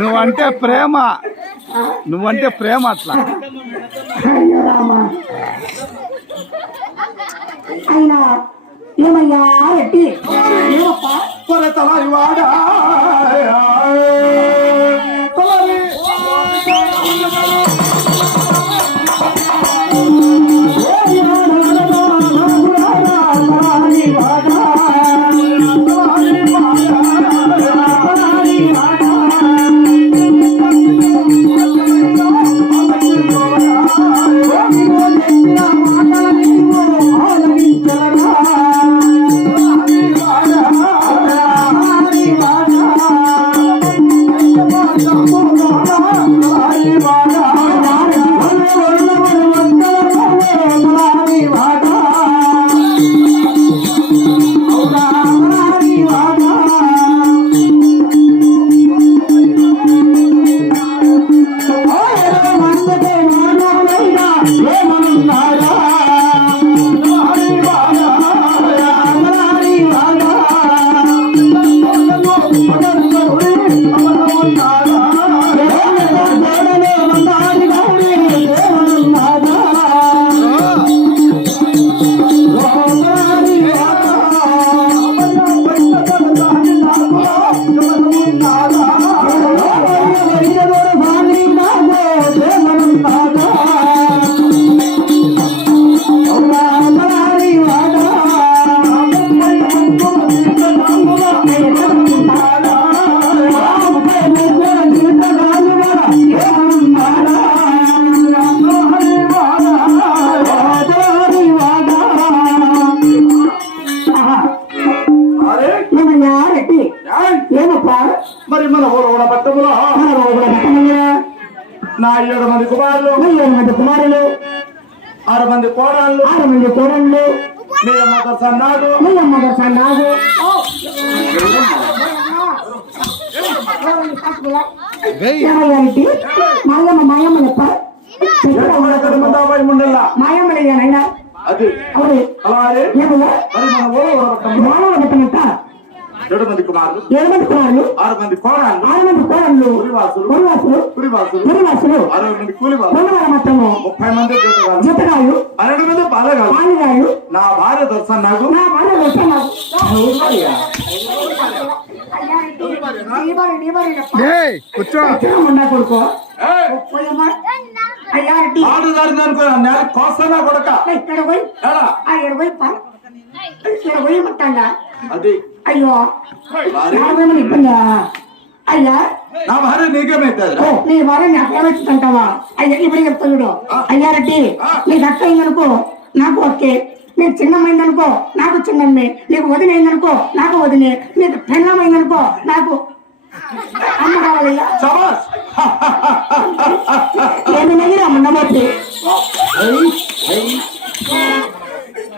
నువ్వంటే ప్రేమ, నువ్వంటే ప్రేమ అట్లా. అయినా ఏమయ్యా రెడ్డి తలారి వాడా Bye. ఏమప్పా మరి మన ఊరవడ పట్టములో మన రోజుల పట్టణంలో నా 7 మంది కుమారులు 7 మంది కుమారులు 6 మంది కోడళ్ళు 6 మంది కోడళ్ళు మీ అమ్మ సన్నాడు మీ అమ్మ సన్నాగు మాయమ్మ చెప్ప మాయమ్మలయ్యానైనా అది అవును అలాగే ఏమయ్యా మరి మన ఊరవడ పట్టములో మానవ పెట్టమంట 7 మంది కుమారులు 7 మంది కుమారులు 6 మంది కోడళ్ళు 6 మంది కోడళ్ళు పురివాసులు పురివాసులు 6 మంది కూలివారు రెండున్నర మొత్తము 30 మంది జీతగాళ్ళు జీతగాళ్ళు 12 మంది బాలగాళ్ళు పాలుగాళ్ళు నా భార్య దర్శనాగు నా భార్య వస్తున్నావు ఏయ్ కూర్చో ఉండా కొడుకో పోయమ్మా అయ్యా రెడ్డి అనుకో కోసనా కొడక ఇక్కడ పోయి ఏడా? ఇక్కడ పోయి ఇక్కడ పోయి మట్టంగా అది అయ్యో భార్య నాకేమైనా ఇబ్బందా అయ్యా నా భార్య నీకేమైతే నీ వారిని అప్రవేశించంటావా అయ్యా ఇప్పుడు చెప్తా చూడు అయ్యా రెడ్డి నీకు అక్క అయిందనుకో నాకు ఓకే నీకు చిన్నమైందనుకో నాకు చిన్నమ్మే నీకు వదిన అయిందనుకో నాకు వదినే నీకు పెన్నమైందనుకో నాకు అమ్మ కావాలయ్యా శబాష్ ఏమి నెగిరా నమ్మొప్పి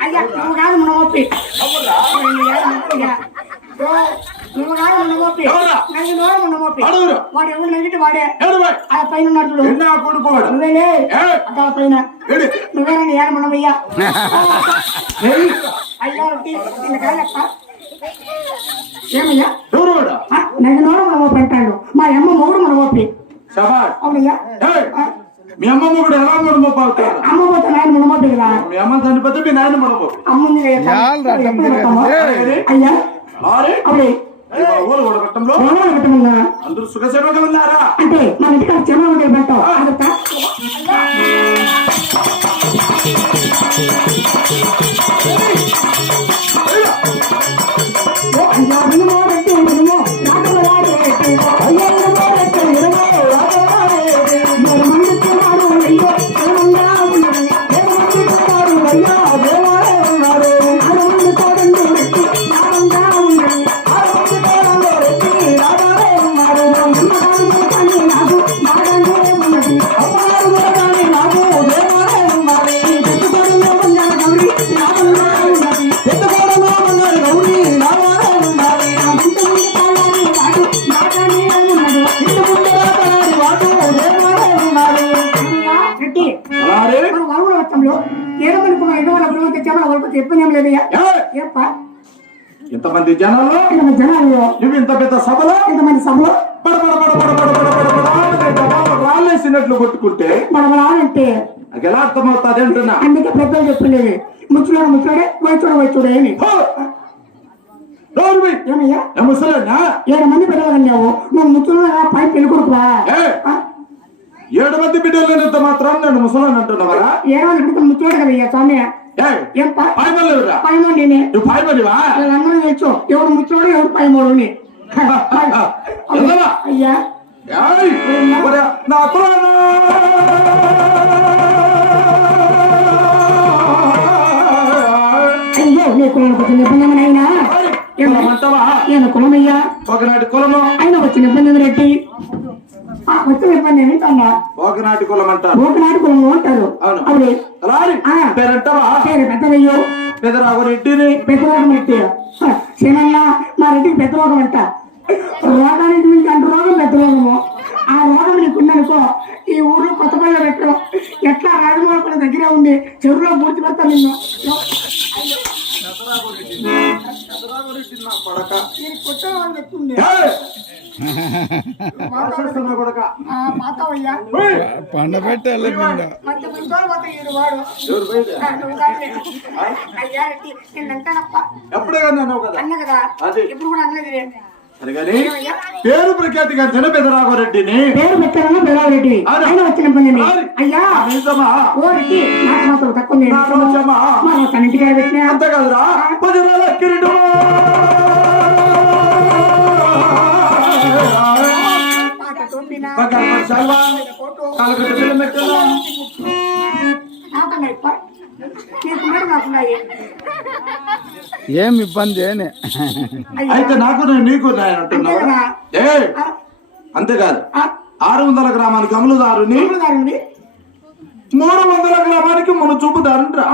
అయ్యా నువ్వు కాదు నమ్మొప్పి నువ్వు కాదు నమ్మొప్పి నాకు నోరు నమ్మొప్పి అడుగురు వాడు ఎవరు నెగిటి వాడే ఏడువై ఆ పైన ఉన్నట్లు ఎన్నా కొడుకోవాడు నువ్వేలే అక్కడ పైన ఏడి నువ్వేనని ఏమన్నవయ్యా అయ్యా నిన్న కాదక్క ఏమయ్యా ఎవరు వాడు నాకు నోరు మనమోపి అంటాడు మా అమ్మ మూడు మనమోపి శబాష్ అవునయ్యా మీ అమ్మమ్మ కూడా ఎలా మడమోపు అవుతారు అమ్మ పోతే నాయన మనమోపి కదా మీ అమ్మ చనిపోతే మీ నాయన మడమోపు అమ్ముంది అయ్యా అలాగే అవునే ఊరు కూడా పెట్టంలో పెట్టమన్నా అందరూ సుఖసేవగా ఉన్నారా అంటే మన ఇంటికి చెమ్మ ఉండే పెట్టాం అయ్యా వినుమో రెట్టి వినుమో అయ్యా వినుమో రెట్టి వినుమో మంది కుమారు అయ్యో దేవంగా ఉన్నది మంది కుమారు అయ్యా దేవాలే ఉన్నారు 6 మంది కోడండి రెట్టి దేవంగా ఉన్నది 6 మంది కోడంలో రెట్టి రావాలే ఉన్నారు అమ్మగారు కానీ నాకు బాగానే ఉన్నది అమ్మగారు కానీ నాకు దేవాలే ఉన్నది పెట్టుకోవడంలో బంగారు గౌరీ రావాలే ఉన్నది పెట్టుకోవడంలో బంగారు గౌరీ రావాలే ఉన్నది ఇంతమంది కాలాన్ని వాడు బాగానే ఉన్నాడు ఇంతమంది రావాలని వాడు దేవాలే ఉన్నాడు రెడ్డి అలాగే మన వరవల వట్టంలో 7 మంది కుమారు 5 వాళ్ళ ప్రభుత్వ చెమల వాళ్ళకి చెప్పనేం లేదయ్యా ఏప్ప ఇంతమంది జనాల్లో ఇంతమంది జనాలు నువ్వు ఇంత పెద్ద సభలో ఇంతమంది సభలో రాళ్ళేసినట్లు కొట్టుకుంటే మనమలానంటే నాకు ఎలా అర్థమవుతుంది అంటున్నా అందుకే పెద్దలు చెప్పిండేది ముచ్చులోనే ముచ్చుడే వైచూడే అని ఏమయ్యా ముసలేనా 7 మంది బిడ్డలు అన్నావు నువ్వు ముచ్చులో పై పెళ్లి కొడుకువా 7 మంది బిడ్డలు మాత్రం నేను ముసలాన్ని అంటున్నావరా 7 మంది బిడ్డలు ముచ్చుడు కదయ్యా స్వామి ఏం పైమో నేనే నువ్వు పాయమనివా అందరూ తెచ్చు ఎవరు ముచ్చుడు ఎవరు పైమోడుని అయ్యా నా అయ్యో నీ కులం కొంచెం నిబంధనైనా ఈయన కులమయ్యా ఒకనాటి కులము ఆయన వచ్చిన ఇబ్బంది రెడ్డి వచ్చిన ఇబ్బంది ఏమిటన్నా ఒకనాటి కులం అంటారు ఒకనాటి కులము అంటారు అవును పేరంటావా పేరు పెద్దవయ్యో పెదరాగు రెడ్డిని పెద్దరోగం రెడ్డి శనన్న మా రెడ్డికి పెద్ద రోగం అంట రోగానికి మించి అంటు రోగం పెద్ద రోగము ఆ రోగం నీకుందనుకో ఈ ఊర్లో కొత్త పళ్ళ పెట్టడం ఎట్లా రాజమౌళి కూడా దగ్గరే ఉంది చెరువులో పూర్తి పెడతాను నిన్ను కొత్త వాళ్ళు పెట్టుండే పాతవయ్యా పండ పెట్టాలి మంచి మంచి పోతే ఈడు వాడు అయ్యా రెడ్డి నేనంటానప్ప ఎప్పుడే కదా అన్న కదా ఇప్పుడు కూడా అన్నది సరిగాని పేరు ప్రఖ్యాతి గారి పెదరాగు రెడ్డిని పేరు పెట్టారన్నా బెల్లారెడ్డి ఆయన వచ్చిన పని అయ్యా ఓ రెడ్డి నాకు మాత్రం తక్కువ ఇంటికాడ పెట్టినా అంతే కదరా 10 రోజుల కిరీటం నీకు మరి మాకున్నాయి. ఏం ఇబ్బంది అని అయితే నాకు నీకు నాయన అంటున్నావు అంతేనా? ఏ అంతేకాదు 600 గ్రామానికి అమలుదారుని అమలుదారుని 300 గ్రామానికి మన చూపుదారుని రా